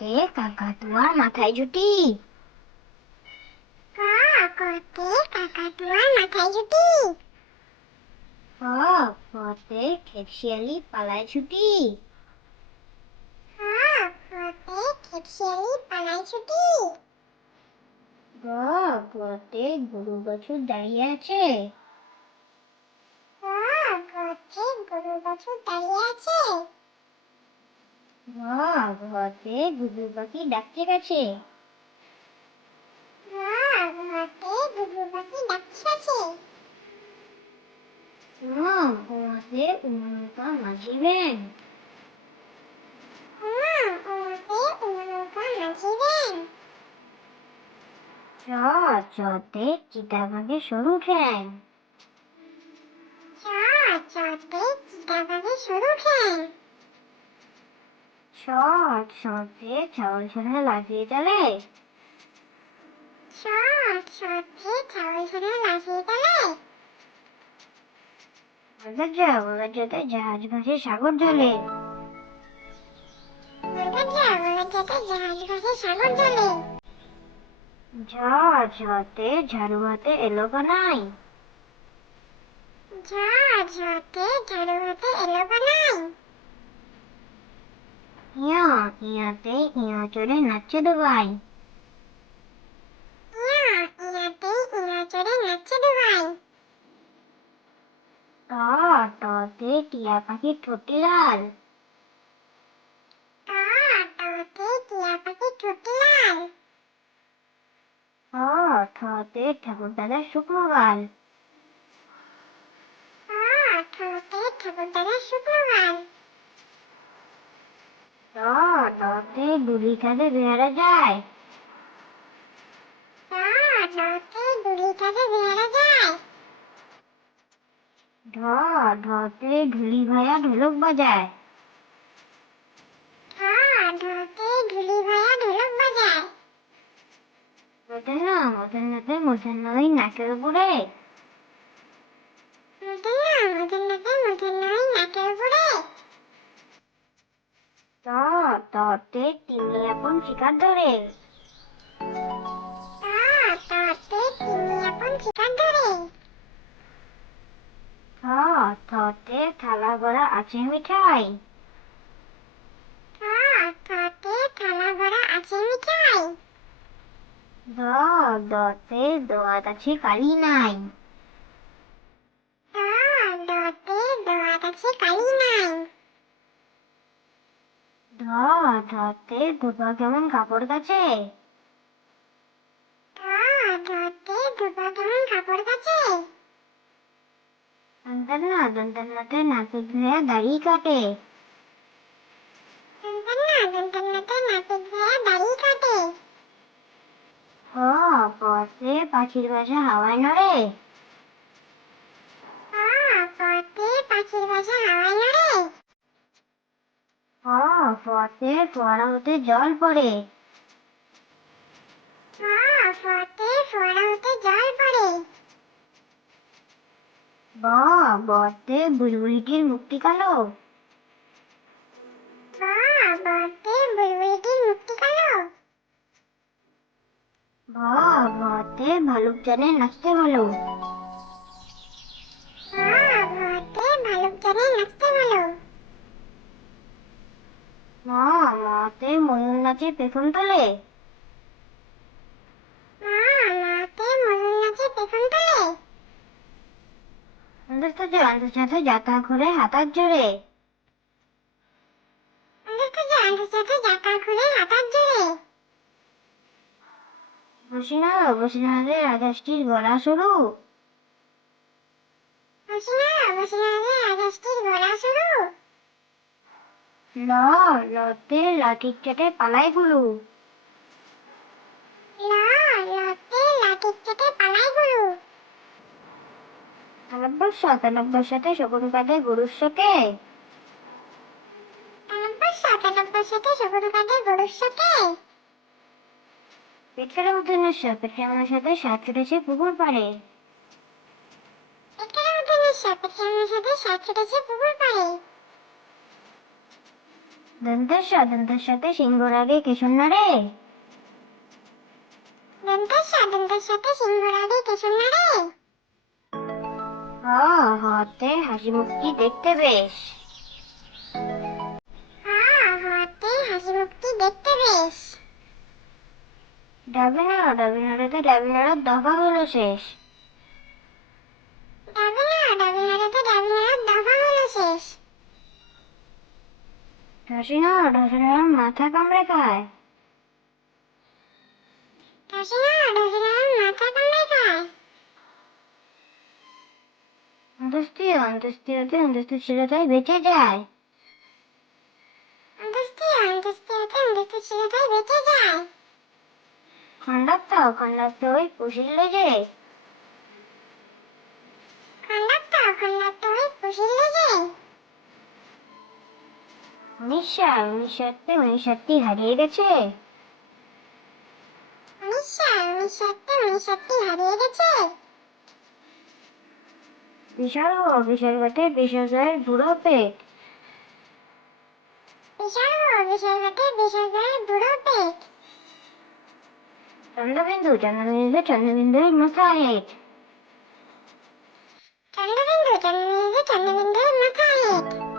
করতে কাকাতুয়ার মাথায় ঝুঁটি। ক করতে কাকাতুয়ার মাথায় ঝুঁটি। খ খতে খেপসিয়ালি পালায় ছুটি। খ খতে খেপসিয়ালি পালায় ছুটি। গ গতে গরু বছর দাঁড়িয়ে আছে। গ গতে গরু বাছুর দাঁড়িয়ে আছে। ঘ ঘতে ঘুঘু পাখি ডাকতে গেছে। ঘ ঘতে ঘুঘু পাখি ডাকতে গেছে। ঘতে উমনকা মাঝি ব্যাং। ওতে উমনকা মাঝি ব্যাং। চ চতে চিতাবাঘে সরু ঠ্যাং। চ চতে চিতাবাঘের সরু ঠ্যাং। ছ ছতে ছাগল ছানা লাফিয়ে চলে। ছ ছতে ছাগল ছানা লাফিয়ে চলে। বলতে জাহাজ ভাসে সাগর জলে। বলতে জাহাজ ভাসে সাগর জলে। ঝ ঝতে ঝাড়ু হাতে এলো কানাই। ঝ ঝতে ঝাড়ু হাতে এলো কানাই। ইয়া ইয়াতে ইয়া চড়ে নাচছে দুবাই। ইয়া ইয়াতে ইয়া চড়ে নাচছে দুবাই। ট টতে টিয়া পাখির ঠোঁটটি লাল। ট টতে টিয়া পাখির ঠোঁটটি লাল। ঠ ঠতে ঠাকুর দাদার শুকনো গাল। ঠ ঠতে ঠাকুরদাদার শুকনো গাল। ট টতে ডুলি কাঁধে বেহারা যায়। ট টতে ডুলি কাঁধে বেহারা যায়। ঢ ঢতে ঢুলি ভায়া ঢোলক বাজায়। ঢ ঢতে ঢুলি ভায়া ঢোলক বাজায়। মতন নই নাকের উপরে। মদন নয় নাকের উপরে। ত ততে তিমি আপন শিকার ধরে। ত ততে তিমি আপন শিকার ধরে। থ থতে থালা ভরা আছে মিঠাই। থ থতে থালা ভরা আছে মিঠাই। দ দতে দোয়াত আছে কালি নাই। দ দতে দোয়াত আছে কালি নাই। ধ ধতে ধোপা কেমন কাপড় কাছে। ধ ধতে ধোপা কেমন কাপড় কাছে। দন্তান্নাতে নাকে ঘুরে দাড়ি কাটে। দন্তান্নাতে নাকে ঘুরে দাড়ি কাটে। প পতে পাখির বাসা হাওয়ায় নড়ে। প পতে পাখির বাসা হাওয়ায় নড়ে। ফ ফতে ফোয়ারা হতে জল পড়ে। ফ ফতে ফোয়ারা হতে জল পড়ে। ব বতে বুড়বুড়িটির মুখটি কালো। ব বতে বুলবুলিটির মুখটি কালো। ভ ভতে ভালুক জানে নাচতে ভালো। ভ ভতে ভালুক জানে নাচতে ভালো। ম মতে ময়ূর নাচে পেখম তোলে। ম মতে ময়ূর নাচে পেখম তোলে। অন্তর্জাতে যাতা ঘুরে হাতার জোরে। অন্তর্জাতে যাতা ঘুরে হাতার জোরে। বসিনাতে রাজাষ্টির গলা সরু। বসিনাতে রাজাষ্টির গলা সরু। ল লতে লাঠির চাটে পালাই গুলু। ল লতে লাঠির চাটে পালাই গরু। সাতানব্বই সাথে শকুন কাঁধে গরুর শোকে। 97 সাথে শকুন কাঁধে গরুর শোকে। পেটকাটা মতো নস্য পেটে আমার সাথে সাত ছুটেছে পুকুর পাড়ে। পেটকাটা মতো নিঃশ্বাস পেটে আমার সাথে সাত ছুটেছে পুকুর পাড়ে। দন্তের সাথে সিংহর আগে কে শূন্য রে? দন্তের সাথে সিংহর আগে কে শূন্য রে? হতে হাসি মুখটি দেখতে বেশ। হতে হাসি মুখটি দেখতে বেশ। ডাবিনাড়াতে ডাবিনাড়ার দফা হলো শেষ। ডাবিনাড়াতে ডাবিনাড়ার দফা হলো শেষ। ঢসিনার মাথা কামড়ে খায়। ঢসিনার মাথা কামড়ে খায়। অন্তস্তি ছেলেটাই বেঁচে যায়। অন্তস্তি ছেলেটাই বেঁচে যায়। খন্ডাত্তা ওই পুষিল যে। খন্ডাত্তা ওই পুষিল যে। উনিশটি হারিয়ে গেছে। উনিশটি হারিয়ে গেছে। বিশাল ঘাটে বিশাল গায়ের বুড়ো পেট। বিশাল ঘাটে বিশাল গায়ের বুড়ো পেট। চন্দ্রবিন্দুর মাথা হেট। চন্দ্রবিন্দুর মাথা হেট।